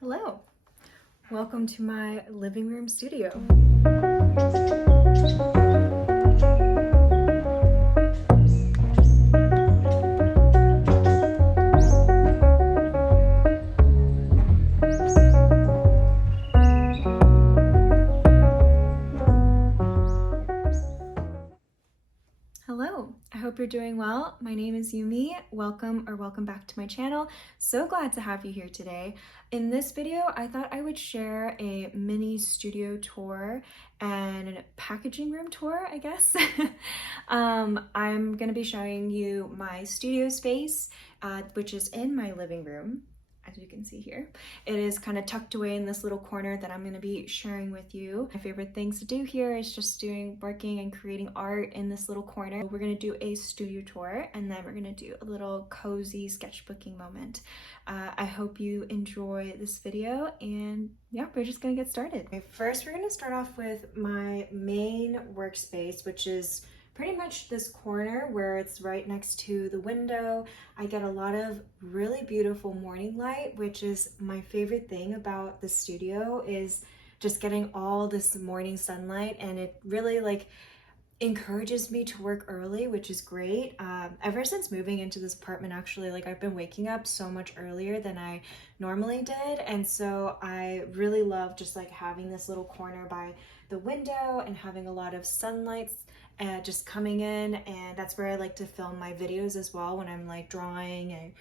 Hello, welcome to my living room studio. Hello, I hope you're doing well. My name is Yumi. Welcome back to my channel. So glad to have you here today. In this video, I thought I would share a mini studio tour and packaging room tour, I guess. I'm gonna be showing you my studio space, which is in my living room. As you can see here, it is kind of tucked away in this little corner that I'm going to be sharing with you. My favorite things to do here is just working and creating art in this little corner. We're going to do a studio tour, and then we're going to do a little cozy sketchbooking moment. I hope you enjoy this video, and yeah, we're just going to get started. Okay, first, we're going to start off with my main workspace, which is pretty much this corner where it's right next to the window. I get a lot of really beautiful morning light, which is my favorite thing about the studio, is just getting all this morning sunlight, and it really encourages me to work early, which is great. Ever since moving into this apartment, actually, I've been waking up so much earlier than I normally did, and so I really love just having this little corner by the window and having a lot of sunlight just coming in, and that's where I like to film my videos as well, when I'm drawing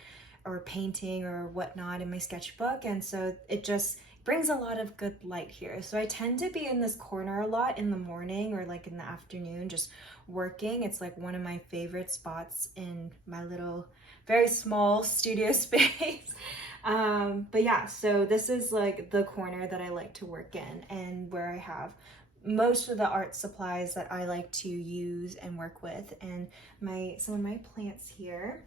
or painting or whatnot in my sketchbook. And so it just brings a lot of good light here. So I tend to be in this corner a lot in the morning or in the afternoon, just working. It's one of my favorite spots in my little very small studio space. But yeah, so this is the corner that I like to work in, and where I have most of the art supplies that I like to use and work with. And some of my plants here,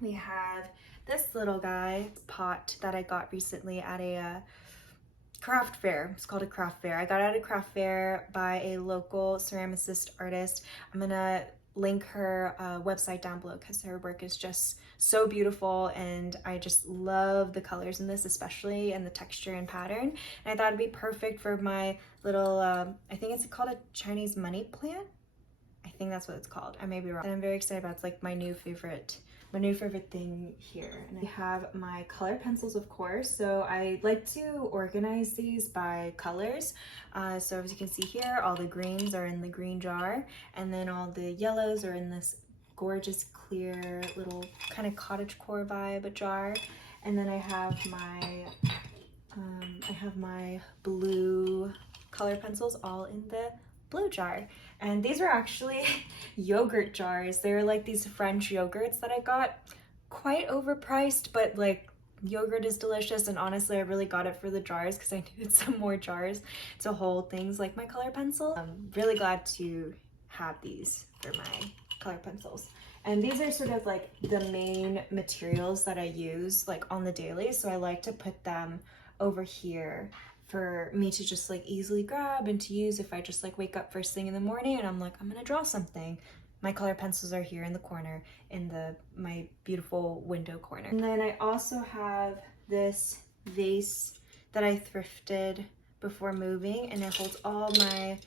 we have this little guy pot that I got recently at a craft fair. It's called a craft fair. I got it at a craft fair by a local ceramicist artist. I'm gonna link her website down below because her work is just so beautiful, and I just love the colors in this, especially, and the texture and pattern. And I thought it'd be perfect for my little I think it's called a Chinese money plant. I think that's what it's called. I may be wrong. And I'm very excited about it. It's my new favorite thing here. And I have my color pencils, of course. So I like to organize these by colors. So as you can see here, all the greens are in the green jar, and then all the yellows are in this gorgeous clear little kind of cottagecore vibe jar. And then I have my blue color pencils all in the blue jar. And these are actually yogurt jars. They're these French yogurts that I got. Quite overpriced, but yogurt is delicious, and honestly I really got it for the jars because I needed some more jars to hold things like my color pencil. I'm really glad to have these for my color pencils. And these are sort of the main materials that I use on the daily, so I like to put them over here for me to just easily grab and to use if I just wake up first thing in the morning and I'm gonna draw something. My color pencils are here in the corner in my beautiful window corner. And then I also have this vase that I thrifted before moving, and it holds all my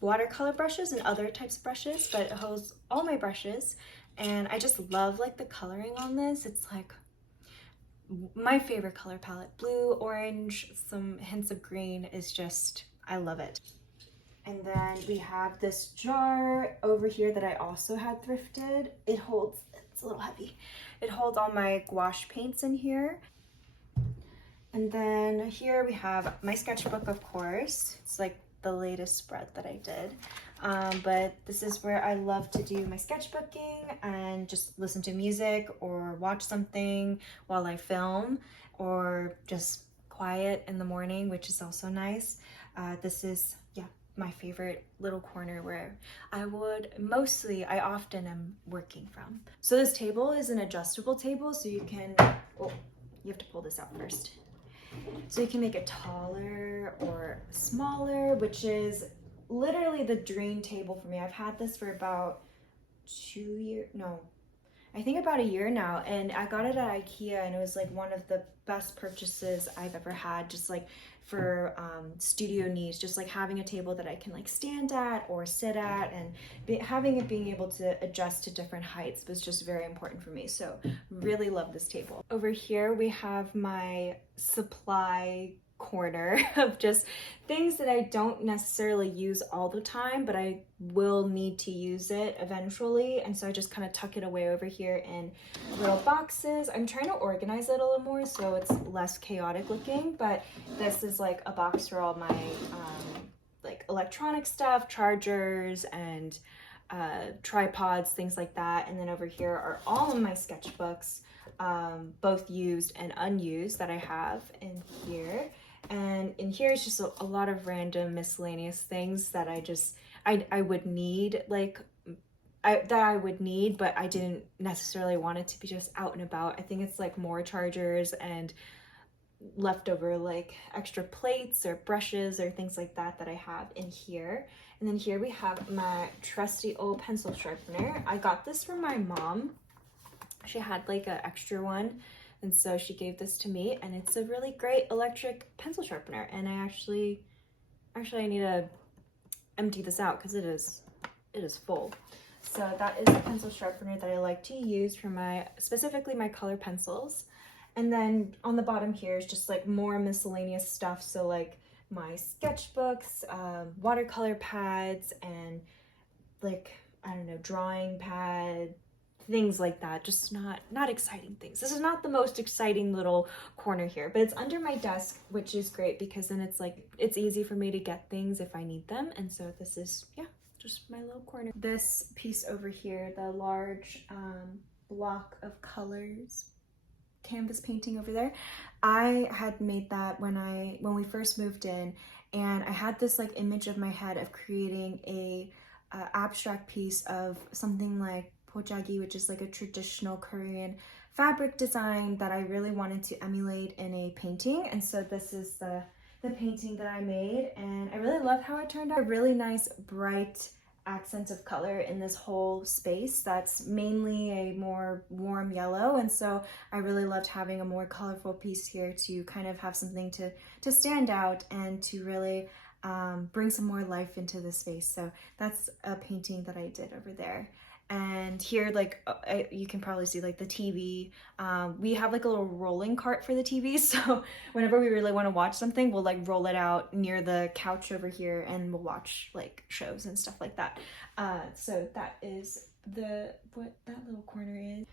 watercolor brushes and other types of brushes, but it holds all my brushes, and I just love the coloring on this. It's my favorite color palette. Blue, orange, some hints of green is just, I love it. And then we have this jar over here that I also had thrifted. It's a little heavy. It holds all my gouache paints in here. And then here we have my sketchbook, of course. It's the latest spread that I did. But this is where I love to do my sketchbooking and just listen to music or watch something while I film, or just quiet in the morning, which is also nice. This is, yeah, my favorite little corner where I often am working from. So this table is an adjustable table, so you can, oh, you have to pull this out first. So you can make it taller or smaller, which is literally the dream table for me. I've had this for about 2 years, no, I think about a year now, and I got it at IKEA, and it was like one of the best purchases I've ever had, just like for studio needs, just like having a table that I can like stand at or sit at, and having it being able to adjust to different heights was just very important for me. So really love this table. Over here we have my supply corner of just things that I don't necessarily use all the time, but I will need to use it eventually. And so I just kind of tuck it away over here in little boxes. I'm trying to organize it a little more so it's less chaotic looking, but this is like a box for all my like electronic stuff, chargers and tripods, things like that. And then over here are all of my sketchbooks, both used and unused, that I have in here. And in here is just a lot of random miscellaneous things that I would need, like that I would need, but I didn't necessarily want it to be just out and about. I think it's like more chargers and leftover like extra plates or brushes or things like that that I have in here. And then here we have my trusty old pencil sharpener. I got this from my mom. She had like an extra one, and so she gave this to me, and it's a really great electric pencil sharpener. And I actually I need to empty this out because it is full. So that is a pencil sharpener that I like to use for specifically my color pencils. And then on the bottom here is just like more miscellaneous stuff. So like my sketchbooks, watercolor pads, and like, I don't know, drawing pad, things like that. Just not exciting things. This is not the most exciting little corner here, but it's under my desk, which is great because then it's like, it's easy for me to get things if I need them. And so this is, yeah, just my little corner. This piece over here, the large block of colors canvas painting over there, I had made that when we first moved in, and I had this like image of my head of creating a abstract piece of something like pojagi, which is like a traditional Korean fabric design that I really wanted to emulate in a painting. And so this is the painting that I made, and I really love how it turned out. A really nice bright accent of color in this whole space that's mainly a more warm yellow, and so I really loved having a more colorful piece here to kind of have something to stand out and to really bring some more life into the space. So that's a painting that I did over there. And here, like, you can probably see like the TV. We have like a little rolling cart for the TV. So whenever we really want to watch something, we'll like roll it out near the couch over here and we'll watch like shows and stuff like that. So that is what that little corner is.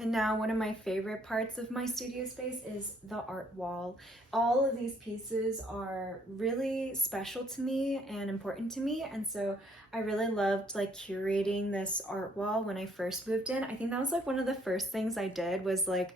And now one of my favorite parts of my studio space is the art wall. All of these pieces are really special to me and important to me, and so I really loved like curating this art wall when I first moved in. I think that was like one of the first things I did, was like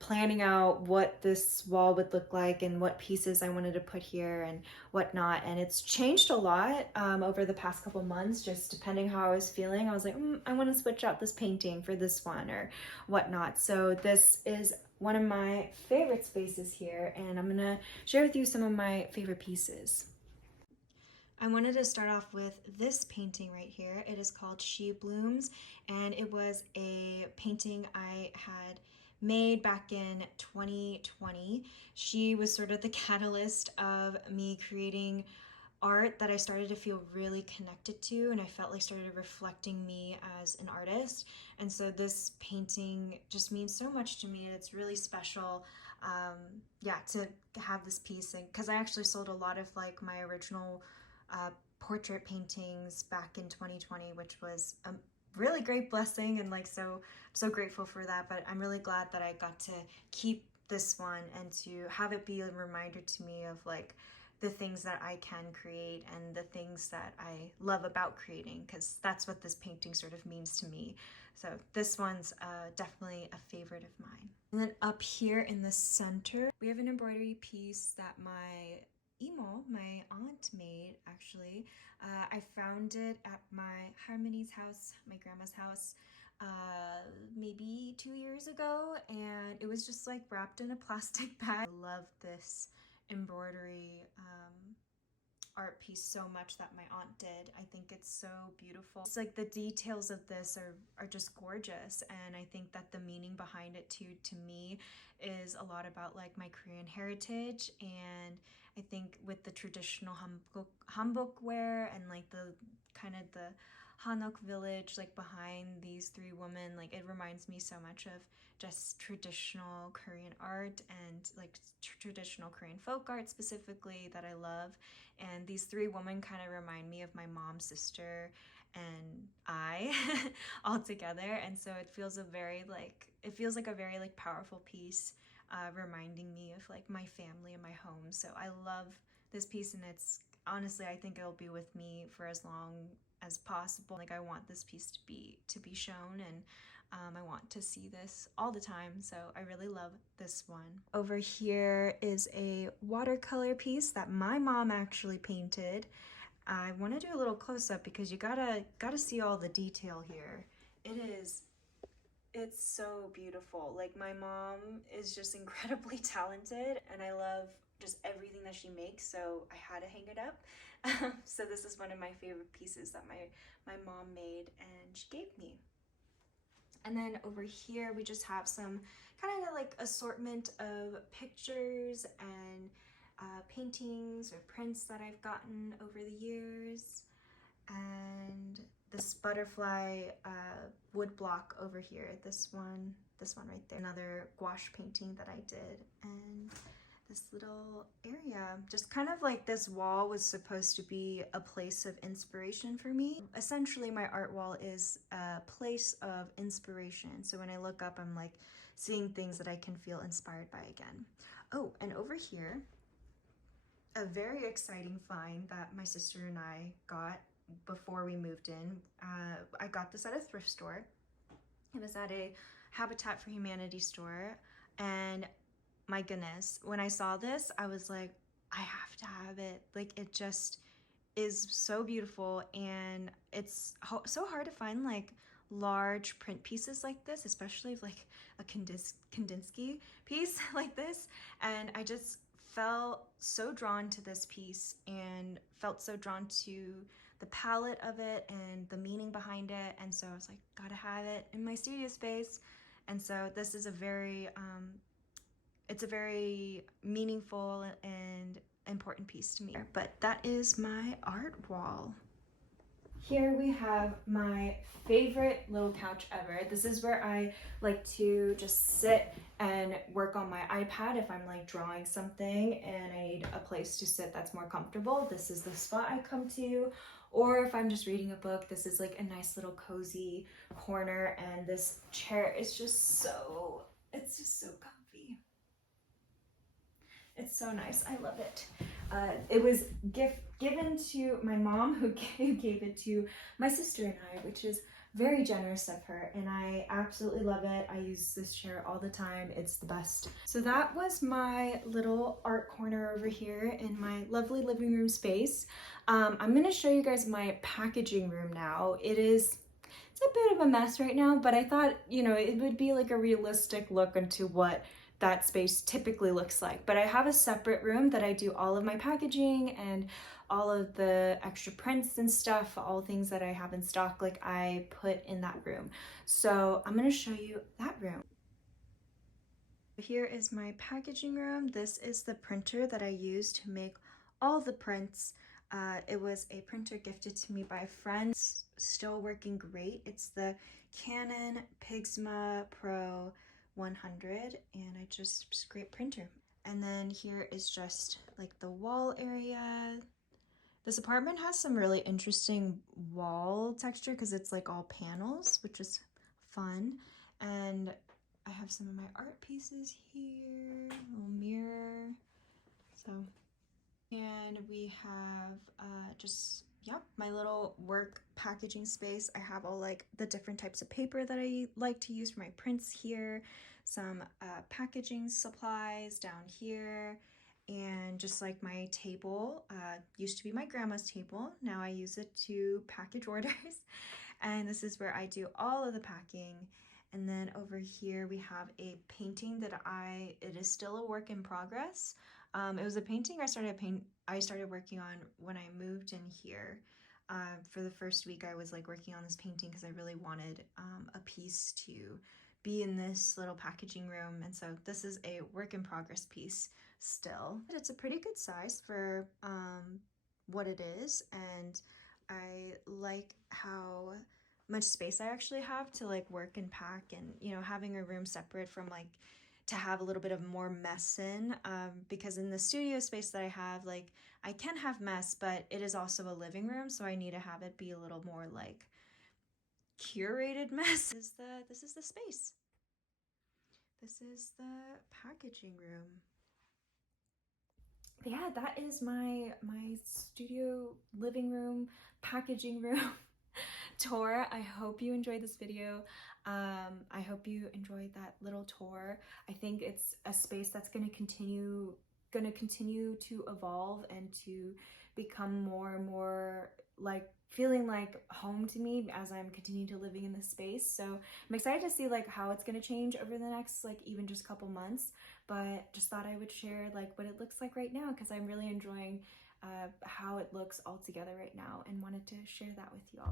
planning out what this wall would look like and what pieces I wanted to put here and whatnot. And it's changed a lot over the past couple months, just depending how I was feeling. I was like, I want to switch out this painting for this one or whatnot. So this is one of my favorite spaces here, and I'm gonna share with you some of my favorite pieces. I wanted to start off with this painting right here. It is called She Blooms, and it was a painting I had made back in 2020. She was sort of the catalyst of me creating art that I started to feel really connected to, and I felt like started reflecting me as an artist. And so this painting just means so much to me, and it's really special, yeah, to have this piece. And because I actually sold a lot of like my original portrait paintings back in 2020, which was a really great blessing, and like so grateful for that. But I'm really glad that I got to keep this one and to have it be a reminder to me of like the things that I can create and the things that I love about creating, because that's what this painting sort of means to me. So this one's definitely a favorite of mine. And then up here in the center, we have an embroidery piece that my aunt made, actually. I found it at my Harmony's house, my grandma's house, maybe 2 years ago, and it was just like wrapped in a plastic bag. I love this embroidery art piece so much that my aunt did. I think it's so beautiful. It's like the details of this are just gorgeous, and I think that the meaning behind it too, to me, is a lot about like my Korean heritage. And I think with the traditional hanbok wear and like the kind of the Hanok village like behind these three women, like it reminds me so much of just traditional Korean art and like traditional Korean folk art specifically that I love. And these three women kind of remind me of my mom, sister, and I all together. And so it feels a very like, it feels like a very like powerful piece, reminding me of like my family and my home. So I love this piece, and it's honestly, I think it'll be with me for as long as possible. Like I want this piece to be shown, and I want to see this all the time. So I really love this one. Over here is a watercolor piece that my mom actually painted. I want to do a little close-up because you gotta see all the detail here. It's so beautiful. Like my mom is just incredibly talented, and I love just everything that she makes, so I had to hang it up. So this is one of my favorite pieces that my mom made and she gave me. And then over here we just have some kind of like assortment of pictures and paintings or prints that I've gotten over the years. And this butterfly wood block over here, this one right there, another gouache painting that I did. And this little area, just kind of like this wall was supposed to be a place of inspiration for me. Essentially my art wall is a place of inspiration, so when I look up I'm like seeing things that I can feel inspired by again. Oh, and over here, a very exciting find that my sister and I got before we moved in. I got this at a thrift store. It was at a Habitat for Humanity store, and my goodness, when I saw this, I was like, I have to have it. Like it just is so beautiful, and it's so hard to find like large print pieces like this, especially like a Kandinsky piece like this. And I just felt so drawn to this piece and felt so drawn to the palette of it and the meaning behind it. And so I was like, gotta have it in my studio space. And so this is a very it's a very meaningful and important piece to me. But that is my art wall. Here we have my favorite little couch ever. This is where I like to just sit and work on my iPad if I'm like drawing something and I need a place to sit that's more comfortable. This is the spot I come to. Or if I'm just reading a book, this is like a nice little cozy corner, and this chair is just so, it's just so comfy. It's so nice. I love it. It was given to my mom, who gave it to my sister and I, which is very generous of her, and I absolutely love it. I use this chair all the time. It's the best. So that was my little art corner over here in my lovely living room space. I'm going to show you guys my packaging room now. It's a bit of a mess right now, but I thought, you know, it would be like a realistic look into what that space typically looks like. But I have a separate room that I do all of my packaging and all of the extra prints and stuff, all things that I have in stock, like I put in that room. So I'm going to show you that room. Here is my packaging room. This is the printer that I use to make all the prints. It was a printer gifted to me by a friend. It's still working great. It's the Canon Pixma Pro 100, and it's a great printer. And then here is just like the wall area. This apartment has some really interesting wall texture because it's like all panels, which is fun. And I have some of my art pieces here, a little mirror. So, and we have just, yep, my little work packaging space. I have all like the different types of paper that I like to use for my prints here, some packaging supplies down here, and just like my table, used to be my grandma's table. Now I use it to package orders. And this is where I do all of the packing. And then over here we have a painting that it is still a work in progress. It was a painting I started working on when I moved in here. For the first week, I was like working on this painting because I really wanted a piece to be in this little packaging room. And so this is a work in progress piece still. It's a pretty good size for what it is. And I like how much space I actually have to like work and pack, and you know, having a room separate from like to have a little bit of more mess in, because in the studio space that I have, like I can have mess, but it is also a living room, so I need to have it be a little more like curated mess. This is the space. This is the packaging room. But yeah, that is my studio living room packaging room tour. I hope you enjoyed this video. I hope you enjoyed that little tour. I think it's a space that's going to continue to evolve and to become more and more like feeling like home to me as I'm continuing to living in this space. So I'm excited to see like how it's going to change over the next like even just couple months, but just thought I would share like what it looks like right now because I'm really enjoying how it looks all together right now, and wanted to share that with you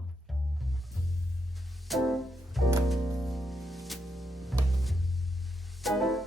all.